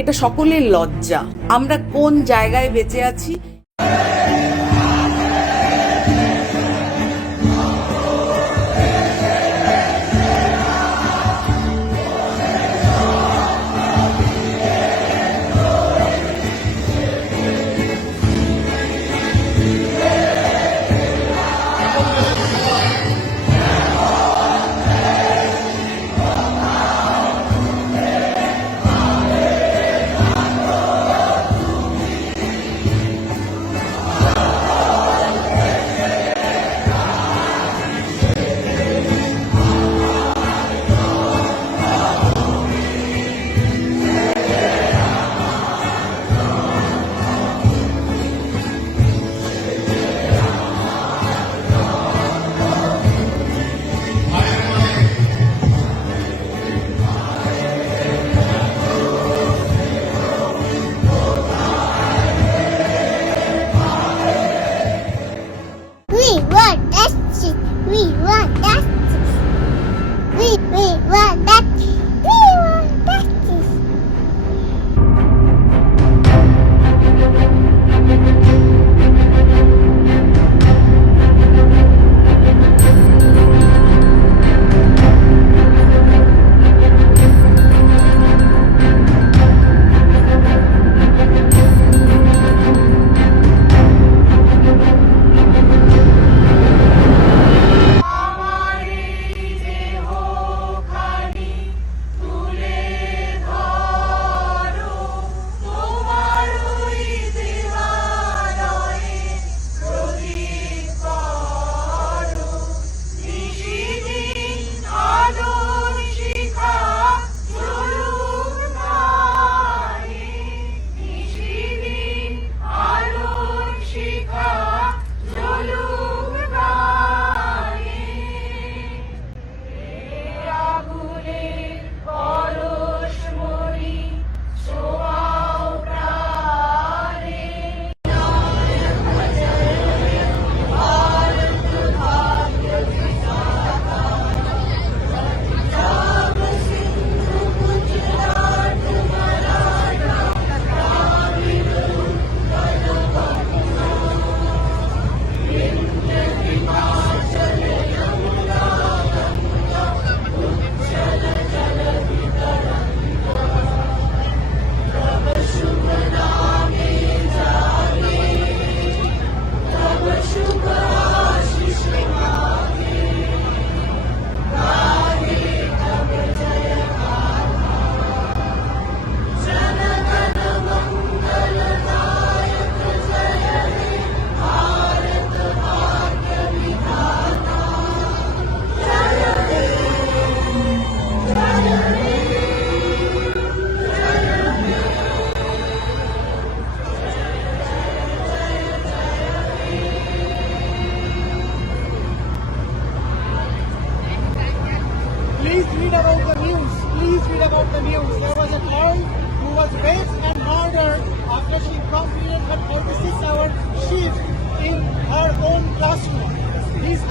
এটা সকলের লজ্জা। আমরা কোন জায়গায় বেঁচে আছি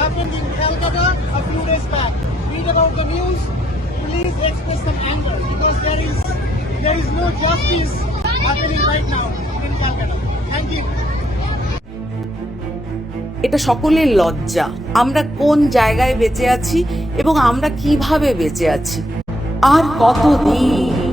happened in Calcutta a few days back. Read about the news. Please express some anger because there is there is no justice happening right now in Calcutta. Thank you. এটা সকলের লজ্জা আমরা কোন জায়গায় বেঁচে আছি এবং আমরা কীভাবে বেঁচে আছি আর কতদিন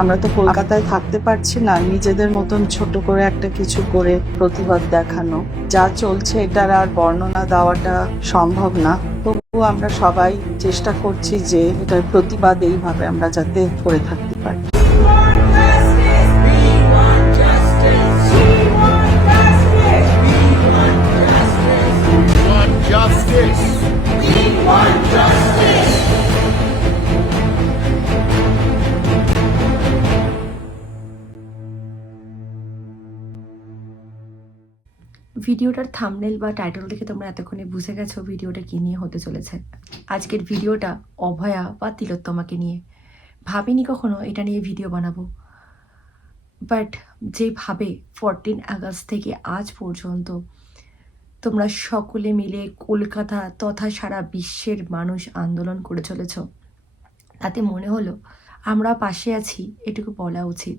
আমরা তো কলকাতায় থাকতে পারছি না। নিজেদের মতন ছোট করে একটা কিছু করে প্রতিবাদ দেখানো। যা চলছে এটার আর বর্ণনা দেওয়াটা সম্ভব না। তবুও আমরা সবাই চেষ্টা করছি যে এটার প্রতিবাদ এইভাবে আমরা যাতে করে থাকতে পারি। ভিডিওটার থামনেল বা টাইটেল দেখে তোমরা এতক্ষণে বুঝে গেছো ভিডিওটা কী নিয়ে হতে চলেছে। আজকের ভিডিওটা অভয়া বা তিলোত্তমাকে নিয়ে। ভাবিনি কখনো এটা নিয়ে ভিডিও বানাবো। বাট যেভাবে ফোরটিন আগস্ট থেকে আজ পর্যন্ত তোমরা সকলে মিলে কলকাতা তথা সারা বিশ্বের মানুষ আন্দোলন করে চলেছ, তাতে মনে হলো আমরা পাশে আছি, এটুকু বলা উচিত।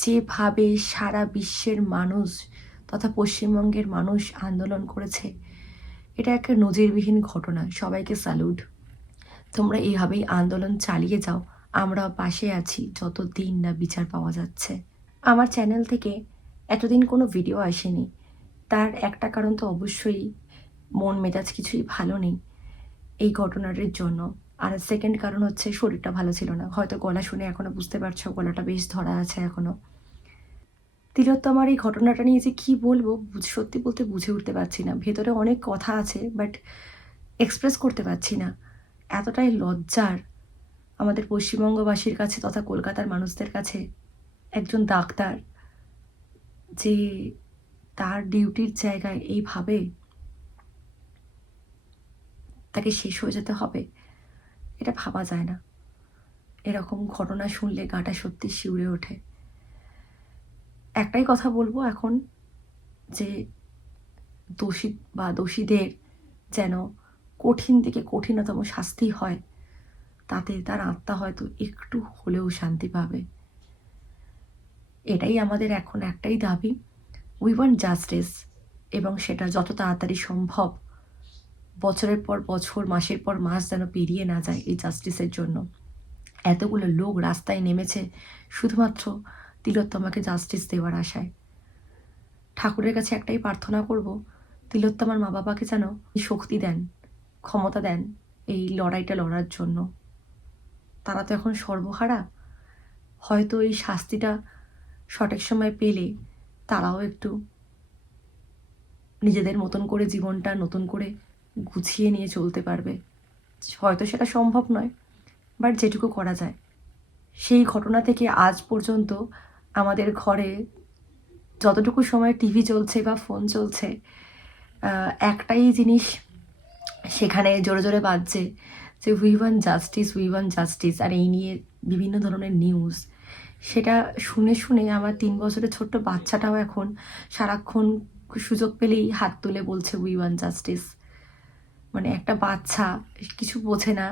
যেভাবে সারা বিশ্বের মানুষ তথা পশ্চিমবঙ্গের মানুষ আন্দোলন করেছে, এটা একটা নজিরবিহীন ঘটনা, সবাইকে স্যালুট তোমরা এইভাবেই আন্দোলন চালিয়ে যাও আমরা পাশে আছি যত দিন না বিচার পাওয়া যাচ্ছে। আমার চ্যানেল থেকে এতদিন কোনো ভিডিও আসেনি, তার একটা কারণ তো অবশ্যই মন মেজাজ কিছুই ভালো নেই এই ঘটনাটির জন্য। আর সেকেন্ড কারণ হচ্ছে শরীরটা ভালো ছিল না, হয়তো গলা শুনে এখনও বুঝতে পারছ, গলাটা বেশ ধরা আছে এখনও। তিলোত্তমার এই ঘটনাটা নিয়ে যে কি বলব সত্যি বলতে বুঝে উঠতে পারছি না। ভেতরে অনেক কথা আছে বাট এক্সপ্রেস করতে পারছি না। এতটাই লজ্জার আমাদের পশ্চিমবঙ্গবাসীর কাছে তথা কলকাতার মানুষদের কাছে একজন ডাক্তার যে তার ডিউটির জায়গায় এইভাবে তাকে শেষ হয়ে যেতে হবে, এটা ভাবা যায় না। এরকম ঘটনা শুনলে গাটা সত্যি শিউরে ওঠে। একটাই কথা বলব এখন যে দোষী বা দোষীদের যেন কঠিন থেকে কঠিনতম শাস্তি হয়, তাতে তার আত্মা হয়তো একটু হলেও শান্তি পাবে। এটাই আমাদের এখন একটাই দাবি। উই ওয়ান্ট জাস্টিস এবং সেটা যত তাড়াতাড়ি সম্ভব বছরের পর বছর, মাসের পর মাস যেন পেরিয়ে না যায় এই জাস্টিসের জন্য। এতগুলো লোক রাস্তায় নেমেছে, শুধুমাত্র তিলোত্তমাকে জাস্টিস দেওয়ার আশায়। ঠাকুরের কাছে একটাই প্রার্থনা করব, তিলোত্তমার মা বাবাকে যেন শক্তি দেন, ক্ষমতা দেন এই লড়াইটা লড়ার জন্য। তারা তো এখন সর্বহারা। হয়তো এই শাস্তিটা সঠিক সময় পেলে তারাও একটু নিজেদের মতন করে জীবনটা নতুন করে গুছিয়ে নিয়ে চলতে পারবে। হয়তো সেটা সম্ভব নয় বাট যেটুকু করা যায়। সেই ঘটনা থেকে আজ পর্যন্ত আমাদের ঘরে যতটুকু সময় টিভি চলছে বা ফোন চলছে একটাই জিনিস সেখানে জোরে জোরে বাজছে যে we want justice we want justice আর এই নিয়ে বিভিন্ন ধরনের নিউজ সেটা শুনে শুনে আমার তিন বছরের ছোট্ট বাচ্চাটাও এখন সারাক্ষণ সুযোগ পেলেই হাত তুলে বলছে উই ওয়ান জাস্টিস মানে একটা বাচ্চা, কিছু বোঝে না,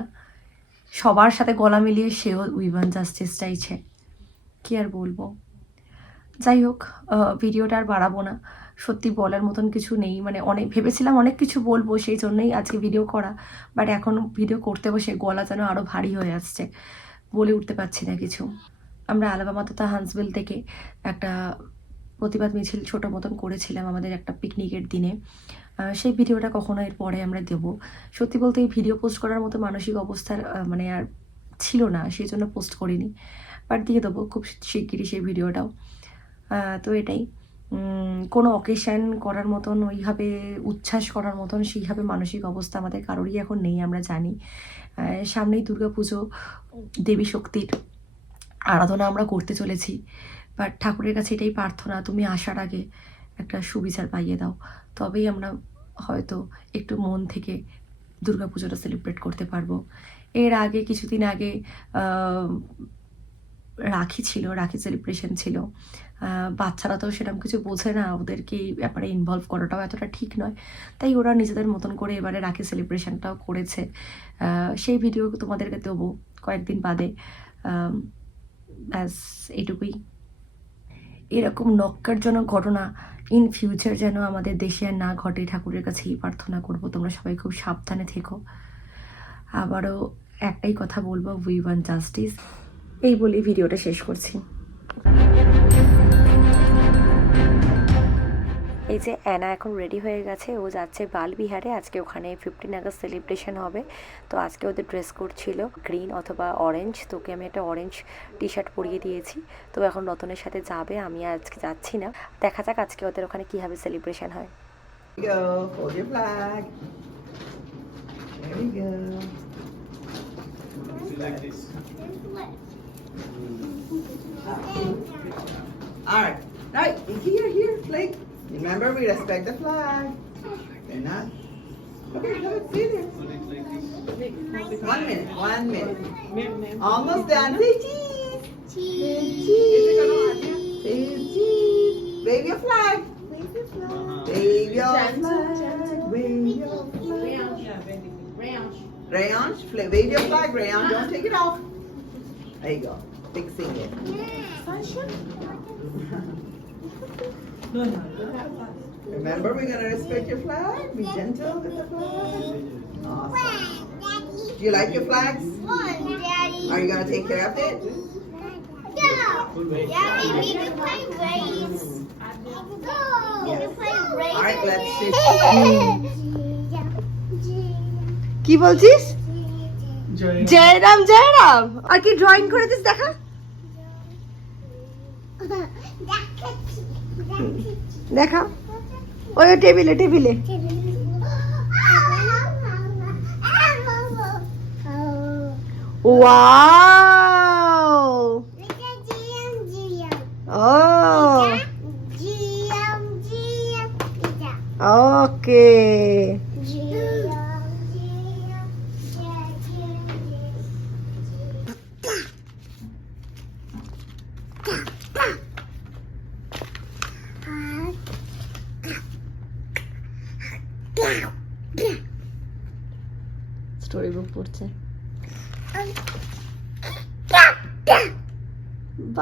সবার সাথে গলা মিলিয়ে সেও উই ওয়ান জাস্টিস চাইছে। কি আর বলব? যাই হোক ভিডিওটা আর বাড়াবো না। সত্যি বলার মতন কিছু নেই। মানে অনেক, ভেবেছিলাম অনেক কিছু বলব, সেই জন্যই আজকে ভিডিও করা। বাট এখন ভিডিও করতে বসে গলা যেন আরও ভারী হয়ে আসছে। বলে উঠতে পারছি না কিছু। আমরা আলাবামা তথা হান্সভিল থেকে একটা প্রতিবাদ মিছিল ছোট মতন করেছিলাম আমাদের একটা পিকনিকের দিনে। সেই ভিডিওটা কখনো এর পরে আমরা দেবো। সত্যি বলতে এই ভিডিও পোস্ট করার মতো মানসিক অবস্থার মানে আর ছিল না, সেই জন্য পোস্ট করিনি। বাট দিয়ে দেবো খুব শিগগিরই সেই ভিডিওটাও তো এটাই। কোনো অকেশান করার মতন, ওইভাবে উচ্ছ্বাস করার মতন, সেইভাবে মানসিক অবস্থা আমাদের কারোরই এখন নেই, আমরা জানি। সামনেই দুর্গাপুজো, দেবী শক্তির আরাধনা আমরা করতে চলেছি। বাট ঠাকুরের কাছে এটাই প্রার্থনা, তুমি আসার আগে একটা সুবিচার পাইয়ে দাও। তবেই আমরা হয়তো একটু মন থেকে দুর্গা পুজোটা সেলিব্রেট করতে পারব। এর আগে, কিছুদিন আগে রাখি ছিল, রাখি সেলিব্রেশন ছিল। বাচ্চারা তো সেরকম কিছু বোঝে না, ওদেরকে ব্যাপারে ইনভলভ করাটাও এতটা ঠিক নয়। তাই ওরা নিজেদের মতন করে এবারে রাখি সেলিব্রেশনটাও করেছে। সেই ভিডিও তোমাদেরকে দেবো কয়েকদিন বাদে। ব্যাস এইটুকুই এরকম নক্কারজনক ঘটনা ইন ফিউচার যেন আমাদের দেশে আর না ঘটে, ঠাকুরের কাছে এই প্রার্থনা করব। তোমরা সবাই খুব সাবধানে থেকো। আবারও একটাই কথা বলব উই ওয়ান জাস্টিস এই বলি ভিডিওটা শেষ করছি। এই যে অ্যানা এখন রেডি হয়ে গেছে ও যাচ্ছে বালবিহারে। আজকে ওখানে ফিফটিন আগস্ট সেলিব্রেশন হবে। তো আজকে ওদের ড্রেস কোড ছিল গ্রিন অথবা অরেঞ্জ তোকে আমি একটা অরেঞ্জ টি শার্ট পরিয়ে দিয়েছি। তো এখন রতনের সাথে যাবে আমি আজকে যাচ্ছি না। দেখা যাক আজকে ওদের ওখানে কীভাবে সেলিব্রেশন হয়। This. All right. Right. Here, here, Blake. Remember, we respect the flag. They're not. Okay, let see there. One minute. One minute. Almost done. Say cheese. Cheese. Say cheese. Wave your flag. Wave your flag. Wave your flag. Rayon. Fla- Wave your flag, Rayon. Don't take it off. There you go. Fixing it. Remember, we're gonna respect your flag. Be gentle with the flag. Awesome. Daddy. Do you like your flags? One, Daddy. Are you gonna take care of it? Go. Daddy, we can play race. Go. We can play race. All right, let's sit. কি বলছিস জয়রাম জয়রাম আর কি drawing করেছিস দেখা দেখা ওই টেবিলে টেবিলে wow oh ওকে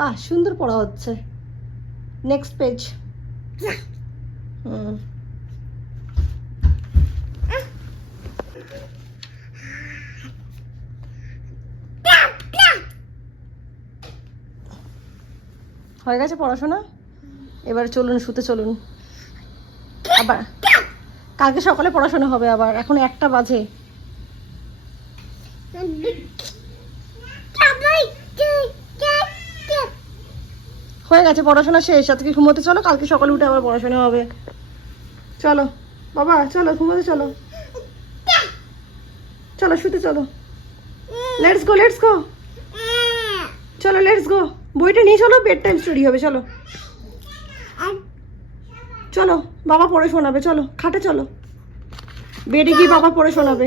বাহ, সুন্দর পড়া হচ্ছে। নেক্সট পেজ হুম। হয়ে গেছে পড়াশোনা? এবার চলুন, শুতে চলুন। আবার কালকে সকালে পড়াশোনা হবে আবার, এখন একটা বাজে। হয়ে গেছে, পড়াশোনা শেষ। আজকে ঘুমোতে চলো, কালকে সকালে উঠে আবার পড়াশোনা হবে। চলো, বাবা, চলো, ঘুমোতে চলো। চলো, শুতে চলো। লেটস গো লেটস গো চলো লেটস গো বইটা নিয়ে চলো বেড টাইম স্টোরি হবে, চলো। চলো, বাবা পড়ে শোনাবে, চলো, খাটে চলো। বেডে গিয়ে বাবা পড়ে শোনাবে।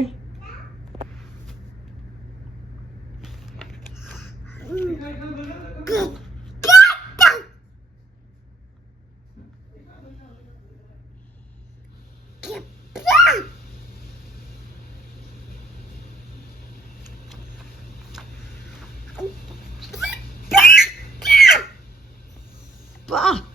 বাহ